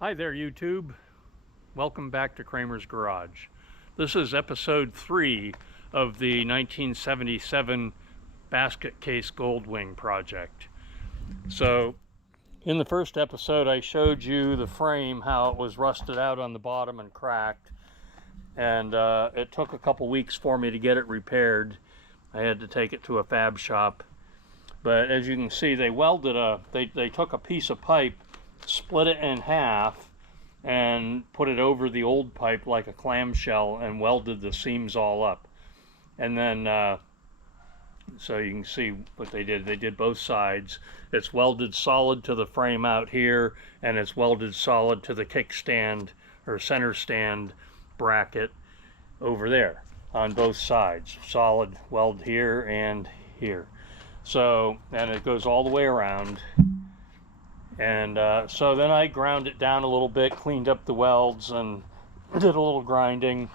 Hi there, YouTube. Welcome back to Kramer's Garage. This is episode 3 of the 1977 basket case Goldwing project. So, in the first episode, I showed you the frame, how it was rusted out on the bottom and cracked. And it took a couple weeks for me to get it repaired. I had to take it to a fab shop. But as you can see, they welded they took a piece of pipe, split it in half, and put it over the old pipe like a clamshell and welded the seams all up. And then so you can see what they did both sides. It's welded solid to the frame out here, and it's welded solid to the kickstand or center stand bracket over there on both sides. Solid weld here and here. So, and it goes all the way around. And so then I ground it down a little bit, cleaned up the welds, and did a little grinding.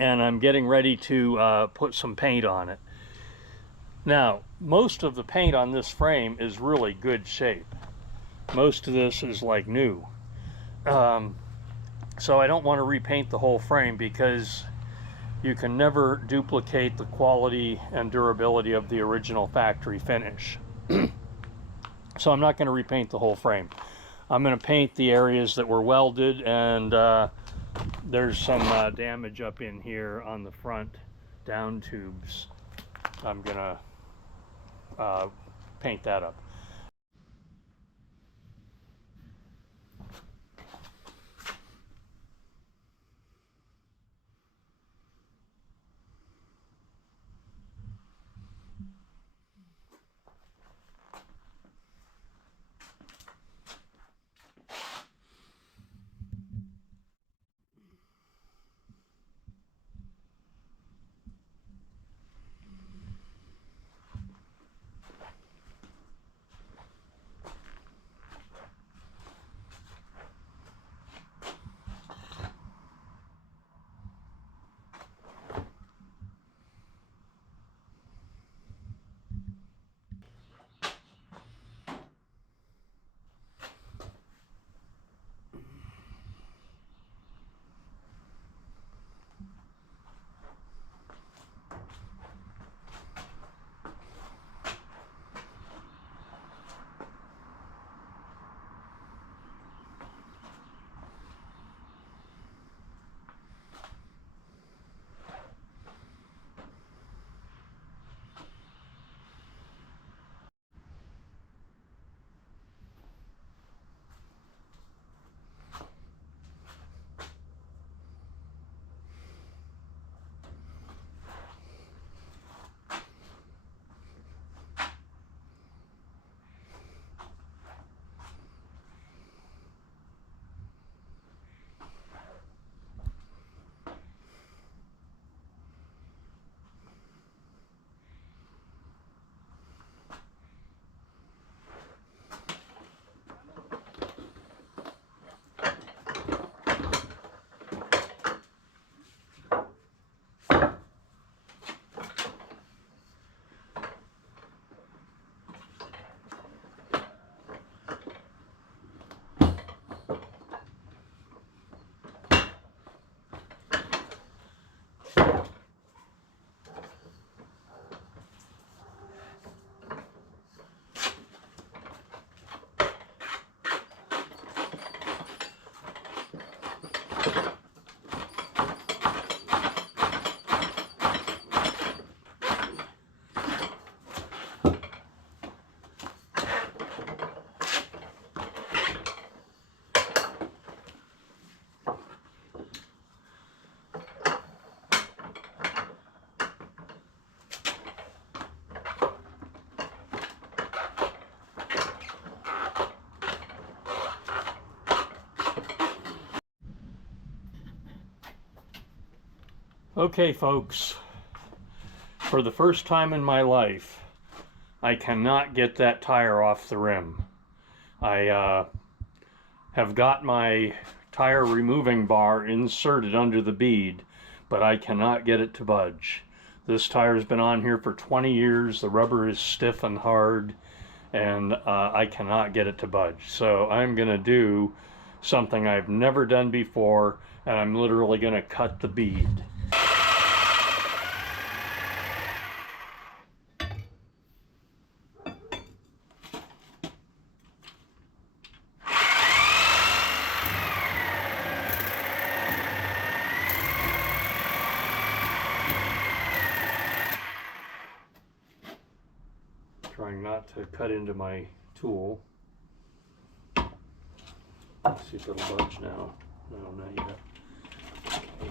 And I'm getting ready to put some paint on it. Now, most of the paint on this frame is really good shape. Most of this is like new. So I don't want to repaint the whole frame because you can never duplicate the quality and durability of the original factory finish. So I'm not going to repaint the whole frame. I'm going to paint the areas that were welded, and there's some damage up in here on the front down tubes. I'm going to paint that up. Okay, folks, for the first time in my life, I cannot get that tire off the rim. I have got my tire removing bar inserted under the bead, but I cannot get it to budge. This tire's been on here for 20 years, the rubber is stiff and hard, and I cannot get it to budge. So I'm going to do something I've never done before, and I'm literally going to cut the bead. Trying not to cut into my tool. Let's see if it'll budge now. No, not yet. Okay.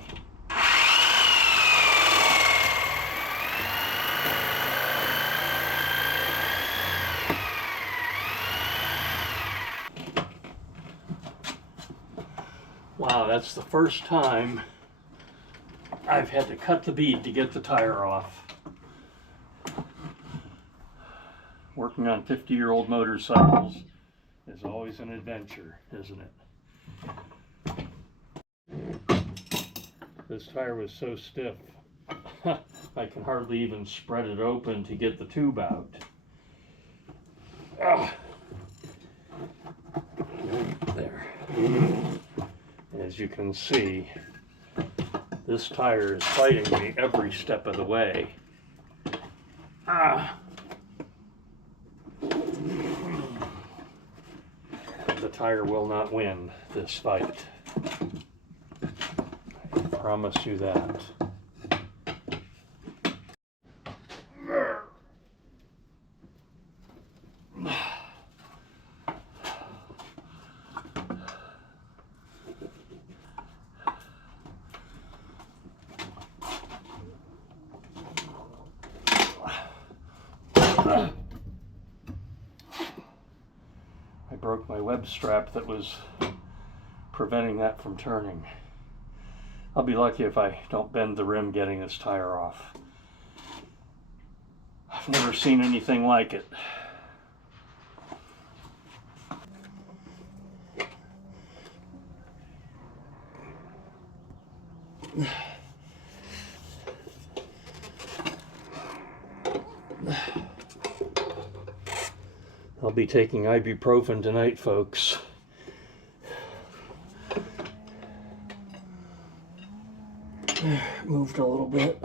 Wow, that's the first time I've had to cut the bead to get the tire off. Working on 50-year-old motorcycles is always an adventure, isn't it? This tire was so stiff, I can hardly even spread it open to get the tube out. There. As you can see, this tire is fighting me every step of the way. The tire will not win this fight. I promise you that. I broke my web strap that was preventing that from turning. I'll be lucky if I don't bend the rim getting this tire off. I've never seen anything like it. I'll be taking ibuprofen tonight, folks. Moved a little bit.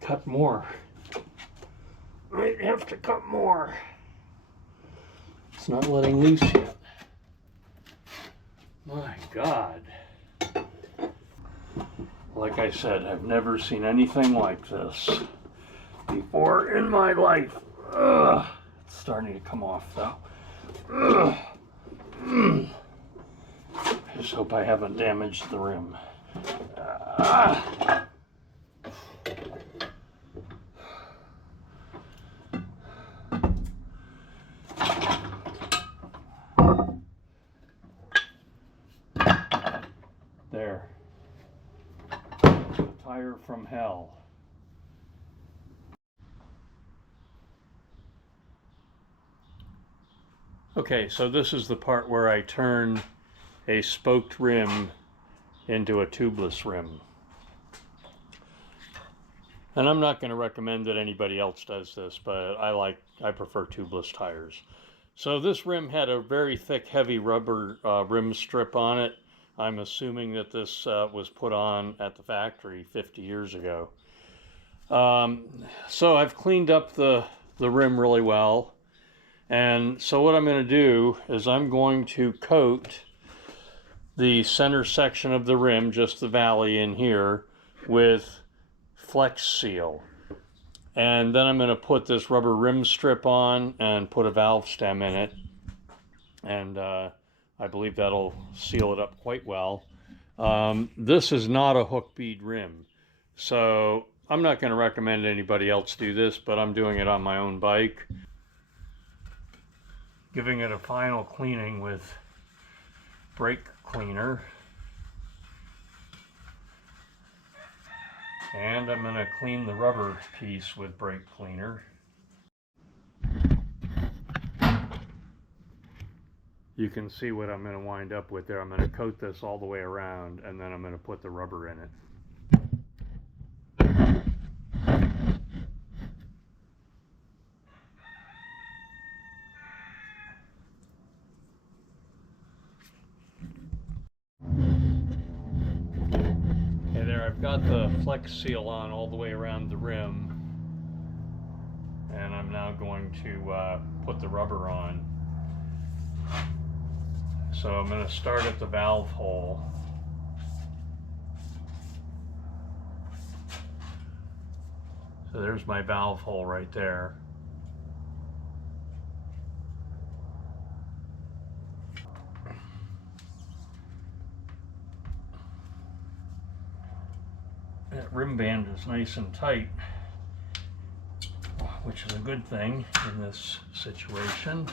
Cut more. Might have to cut more. It's not letting loose yet. My God. Like I said, I've never seen anything like this before in my life. Ugh. It's starting to come off though. Ugh. I just hope I haven't damaged the rim. There. The tire from hell. Okay, so this is the part where I turn a spoked rim into a tubeless rim. And I'm not going to recommend that anybody else does this, but I prefer tubeless tires. So this rim had a very thick, heavy rubber rim strip on it. I'm assuming that this was put on at the factory 50 years ago. So I've cleaned up the rim really well. And so what I'm going to do is I'm going to coat the center section of the rim, just the valley in here, with Flex Seal. And then I'm going to put this rubber rim strip on and put a valve stem in it. And I believe that'll seal it up quite well. This is not a hook bead rim, so I'm not going to recommend anybody else do this, but I'm doing it on my own bike. Giving it a final cleaning with brake cleaner. And I'm going to clean the rubber piece with brake cleaner. You can see what I'm going to wind up with there. I'm going to coat this all the way around, and then I'm going to put the rubber in it. Okay, there I've got the flex seal on all the way around the rim, and I'm now going to put the rubber on. So I'm going to start at the valve hole. So there's my valve hole right there. That rim band is nice and tight, which is a good thing in this situation.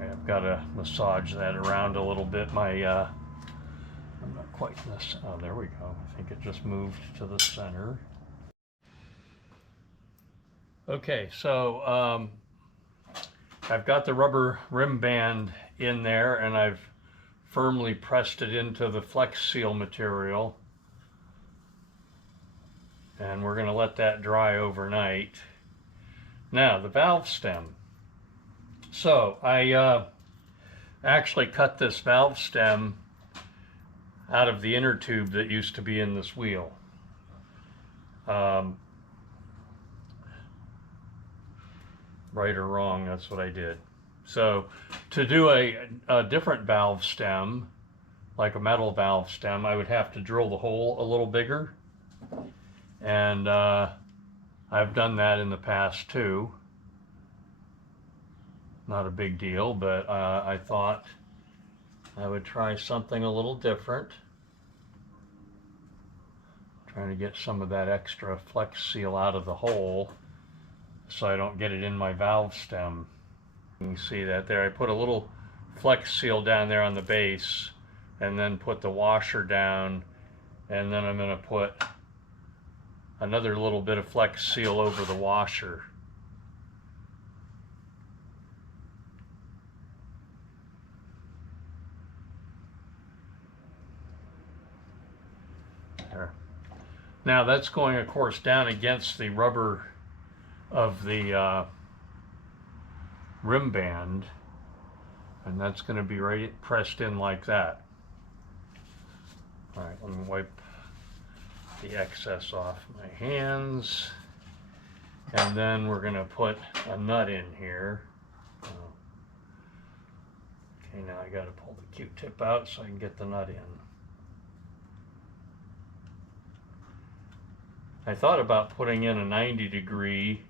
I've got to massage that around a little bit. I'm not quite in this. Oh, there we go. I think it just moved to the center. Okay, so I've got the rubber rim band in there, and I've firmly pressed it into the flex seal material. And we're going to let that dry overnight. Now, the valve stem. So I actually cut this valve stem out of the inner tube that used to be in this wheel. Right or wrong, that's what I did. So to do a different valve stem, like a metal valve stem, I would have to drill the hole a little bigger. And I've done that in the past too. Not a big deal, but I thought I would try something a little different. Trying to get some of that extra flex seal out of the hole so I don't get it in my valve stem. You can see that there. I put a little flex seal down there on the base, and then put the washer down, and then I'm going to put another little bit of flex seal over the washer. There. Now that's going, of course, down against the rubber of the rim band, and that's going to be right pressed in like that. All right, let me wipe the excess off my hands, and then we're going to put a nut in here. Okay, now I got to pull the Q-tip out so I can get the nut in. I thought about putting in a 90-degree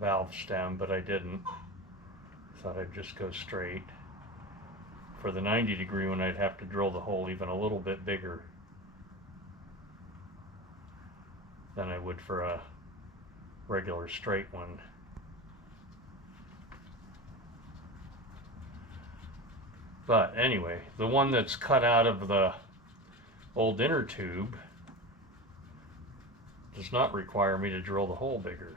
valve stem, but I didn't. Thought I'd just go straight. For the 90-degree one, I'd have to drill the hole even a little bit bigger than I would for a regular straight one. But anyway, the one that's cut out of the old inner tube does not require me to drill the hole bigger.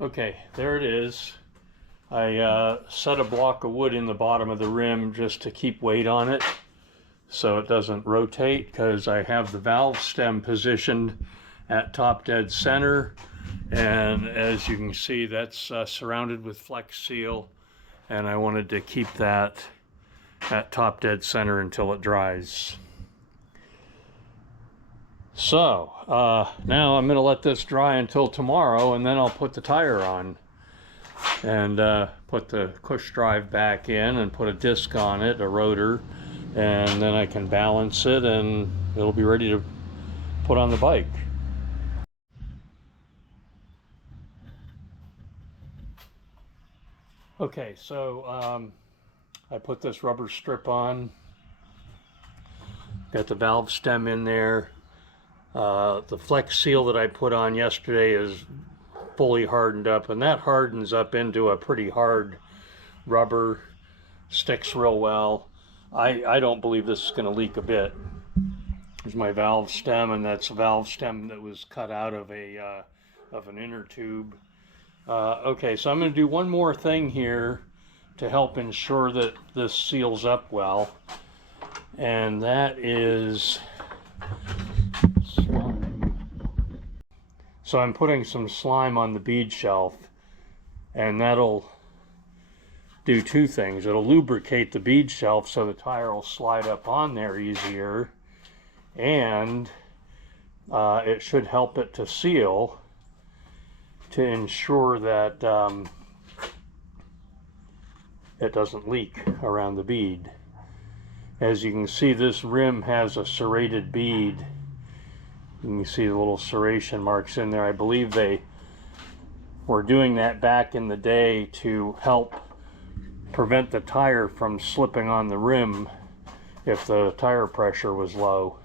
Okay, there it is. I set a block of wood in the bottom of the rim just to keep weight on it so it doesn't rotate, because I have the valve stem positioned at top dead center, and as you can see, that's surrounded with flex seal, and I wanted to keep that at top dead center until it dries. So now I'm going to let this dry until tomorrow, and then I'll put the tire on and put the push drive back in and put a disc on it, a rotor, and then I can balance it and it'll be ready to put on the bike. Okay, so I put this rubber strip on, got the valve stem in there. The flex seal that I put on yesterday is fully hardened up, and that hardens up into a pretty hard rubber, sticks real well. I don't believe this is going to leak a bit. There's my valve stem, and that's a valve stem that was cut out of an inner tube. Okay, so I'm going to do one more thing here to help ensure that this seals up well, and that is slime. So I'm putting some slime on the bead shelf, and that'll do two things. It'll lubricate the bead shelf so the tire will slide up on there easier, and it should help it to seal to ensure that it doesn't leak around the bead. As you can see, this rim has a serrated bead. You can see the little serration marks in there. I believe they were doing that back in the day to help prevent the tire from slipping on the rim if the tire pressure was low.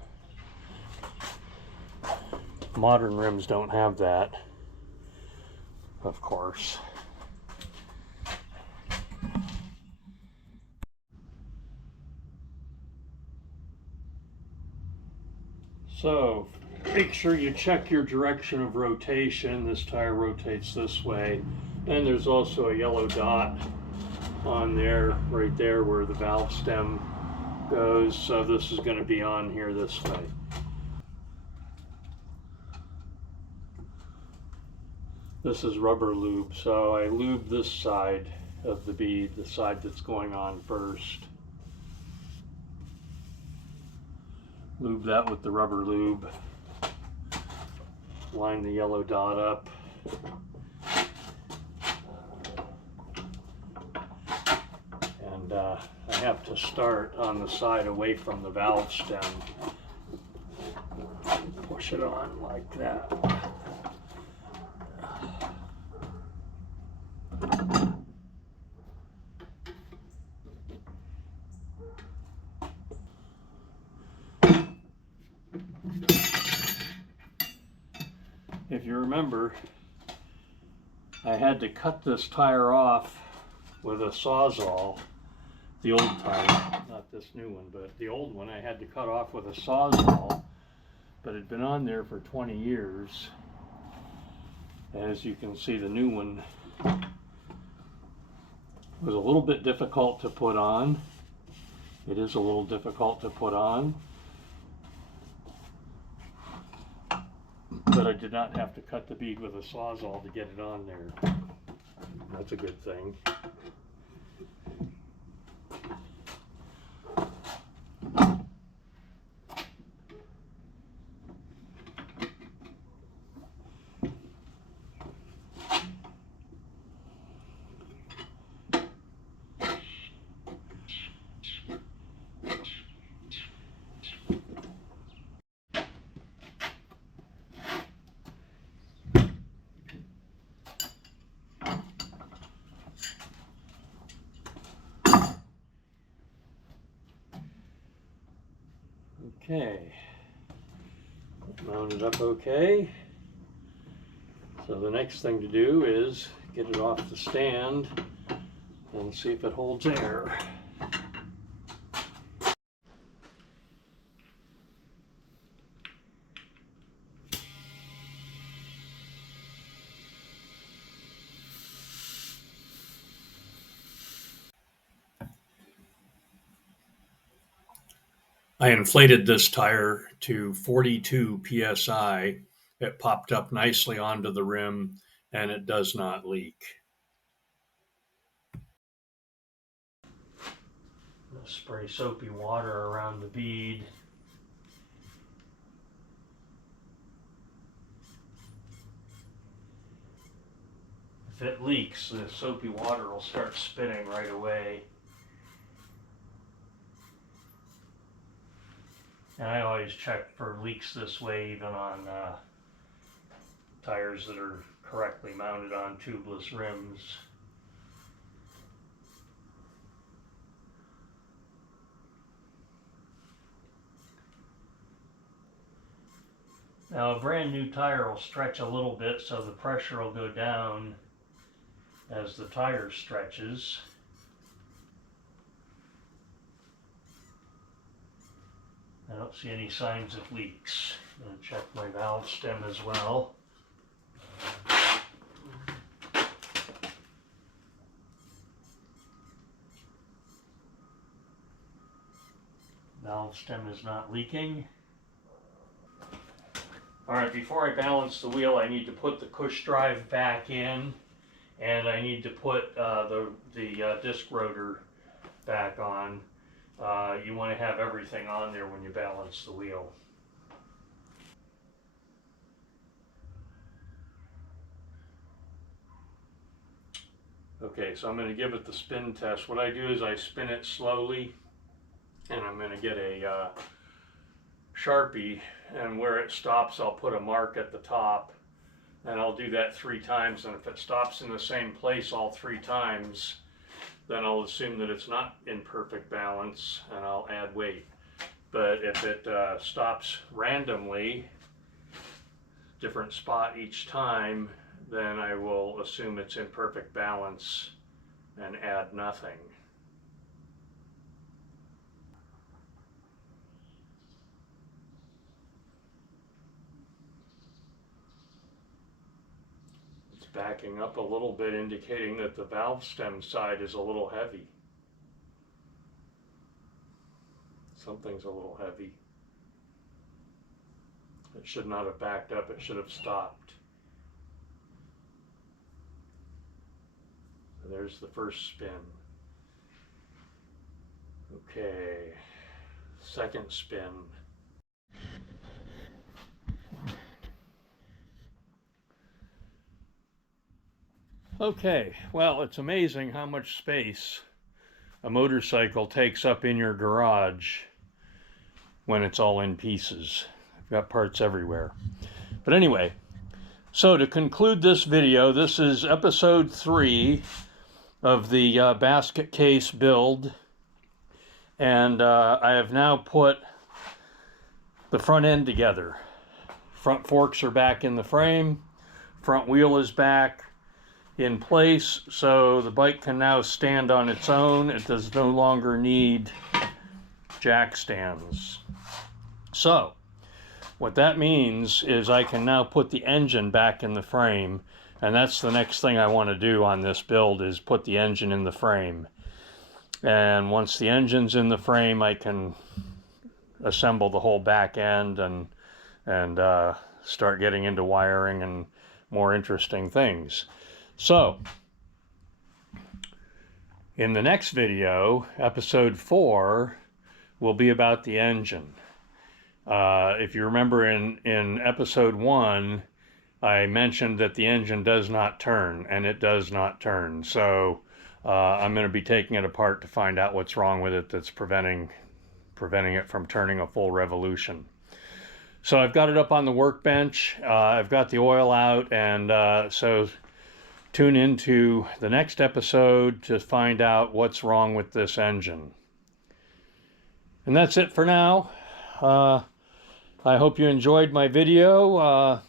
Modern rims don't have that, of course. So make sure you check your direction of rotation. This tire rotates this way, and there's also a yellow dot on there, right there where the valve stem goes. So this is going to be on here this way. This is rubber lube, so I lube this side of the bead, the side that's going on first. Lube that with the rubber lube. Line the yellow dot up. And I have to start on the side away from the valve stem. Push it on like that. If you remember, I had to cut this tire off with a Sawzall. The old tire, not this new one, but the old one I had to cut off with a Sawzall, but it had been on there for 20 years. As you can see, the new one was a little bit difficult to put on. It is a little difficult to put on, but I did not have to cut the bead with a Sawzall to get it on there. That's a good thing. Okay, mounted up okay. So the next thing to do is get it off the stand and see if it holds air. I inflated this tire to 42 psi. It popped up nicely onto the rim, and it does not leak. I'll spray soapy water around the bead. If it leaks, the soapy water will start spitting right away. And I always check for leaks this way, even on tires that are correctly mounted on tubeless rims. Now a brand new tire will stretch a little bit, so the pressure will go down as the tire stretches. I don't see any signs of leaks. I'm going to check my valve stem as well. Valve stem is not leaking. Alright, before I balance the wheel, I need to put the push drive back in, and I need to put the disc rotor back on. You want to have everything on there when you balance the wheel. Okay, so I'm going to give it the spin test. What I do is I spin it slowly, and I'm going to get a Sharpie, and where it stops I'll put a mark at the top, and I'll do that 3 times, and if it stops in the same place all 3 times, then I'll assume that it's not in perfect balance and I'll add weight. But if it stops randomly, different spot each time, then I will assume it's in perfect balance and add nothing. It's backing up a little bit, indicating that the valve stem side is a little heavy. Something's a little heavy. It should not have backed up, it should have stopped. So there's the first spin. Okay, second spin. Okay, well, it's amazing how much space a motorcycle takes up in your garage when it's all in pieces. I've got parts everywhere. But anyway, so to conclude this video, this is episode 3 of the basket case build. And I have now put the front end together. Front forks are back in the frame. Front wheel is back in place, so the bike can now stand on its own. It does no longer need jack stands. So what that means is I can now put the engine back in the frame, and that's the next thing I want to do on this build, is put the engine in the frame. And once the engine's in the frame, I can assemble the whole back end and start getting into wiring and more interesting things. So, in the next video, episode 4, will be about the engine. If you remember in episode 1, I mentioned that the engine does not turn, and it does not turn. So I'm going to be taking it apart to find out what's wrong with it that's preventing it from turning a full revolution. So I've got it up on the workbench. I've got the oil out, and so tune into the next episode to find out what's wrong with this engine. And that's it for now. I hope you enjoyed my video,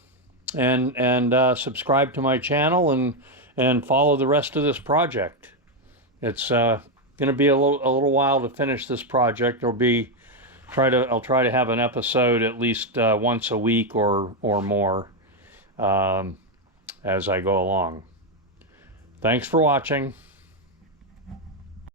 and subscribe to my channel and follow the rest of this project. It's going to be a little while to finish this project. I'll try to have an episode at least once a week or more as I go along. Thanks for watching.